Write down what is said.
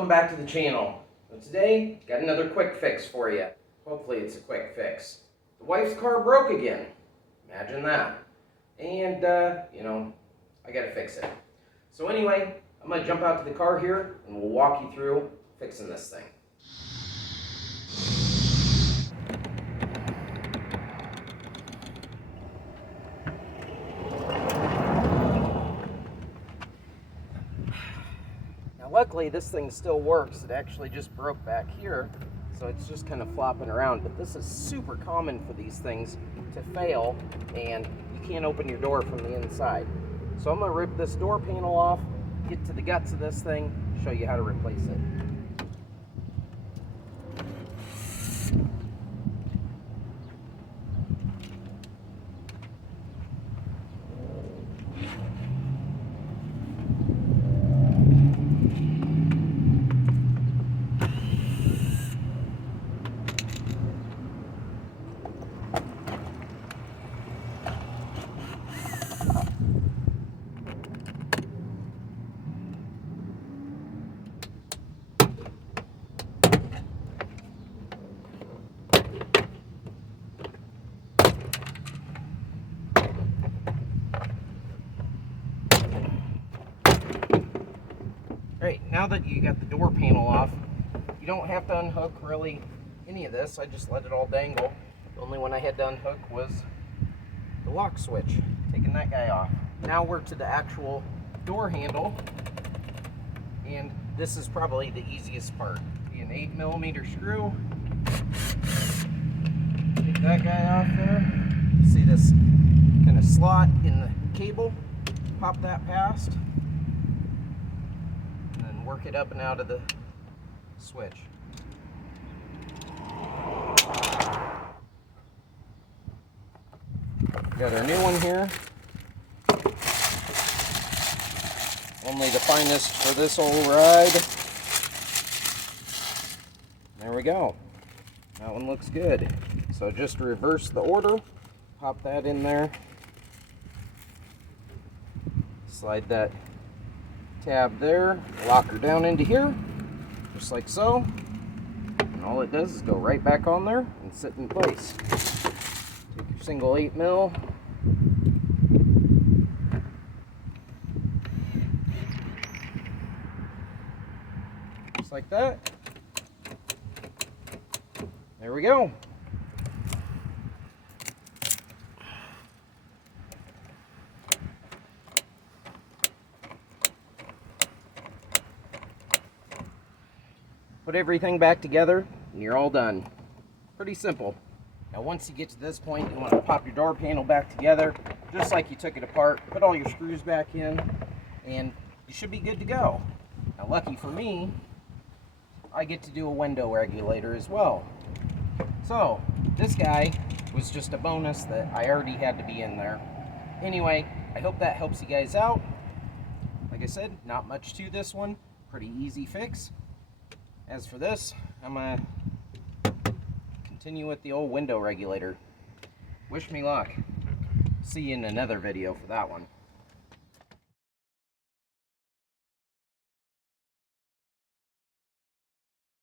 welcome back to the channel. So today, got another quick fix for you. Hopefully it's a quick fix. The wife's car broke again. Imagine that. And, I gotta fix it. So anyway, I'm gonna jump out to the car here and we'll walk you through fixing this thing. Luckily, this thing still works. It actually just broke back here, so it's just kind of flopping around. But this is super common for these things to fail, and you can't open your door from the inside. So I'm going to rip this door panel off, get to the guts of this thing, show you how to replace it. Alright, now that you got the door panel off, you don't have to unhook really any of this. I just let it all dangle. The only one I had to unhook was the lock switch, taking that guy off. Now we're to the actual door handle, and this is probably the easiest part. Be an 8mm screw. Take that guy off there. See this kind of slot in the cable? Pop that past. Work it up and out of the switch. Got our new one here. Only the finest for this old ride. There we go. That one looks good. So just reverse the order. Pop that in there. Slide that tab there, lock her down into here, just like so, and all it does is go right back on there and sit in place. Take your single 8mm, just like that. There we go. Put everything back together and you're all done. Pretty simple. Now once you get to this point, you want to pop your door panel back together just like you took it apart. Put all your screws back in and you should be good to go. Now lucky for me, I get to do a window regulator as well. So this guy was just a bonus that I already had to be in there. Anyway, I hope that helps you guys out. Like I said, not much to this one. Pretty easy fix. As for this, I'm going to continue with the old window regulator. Wish me luck. See you in another video for that one.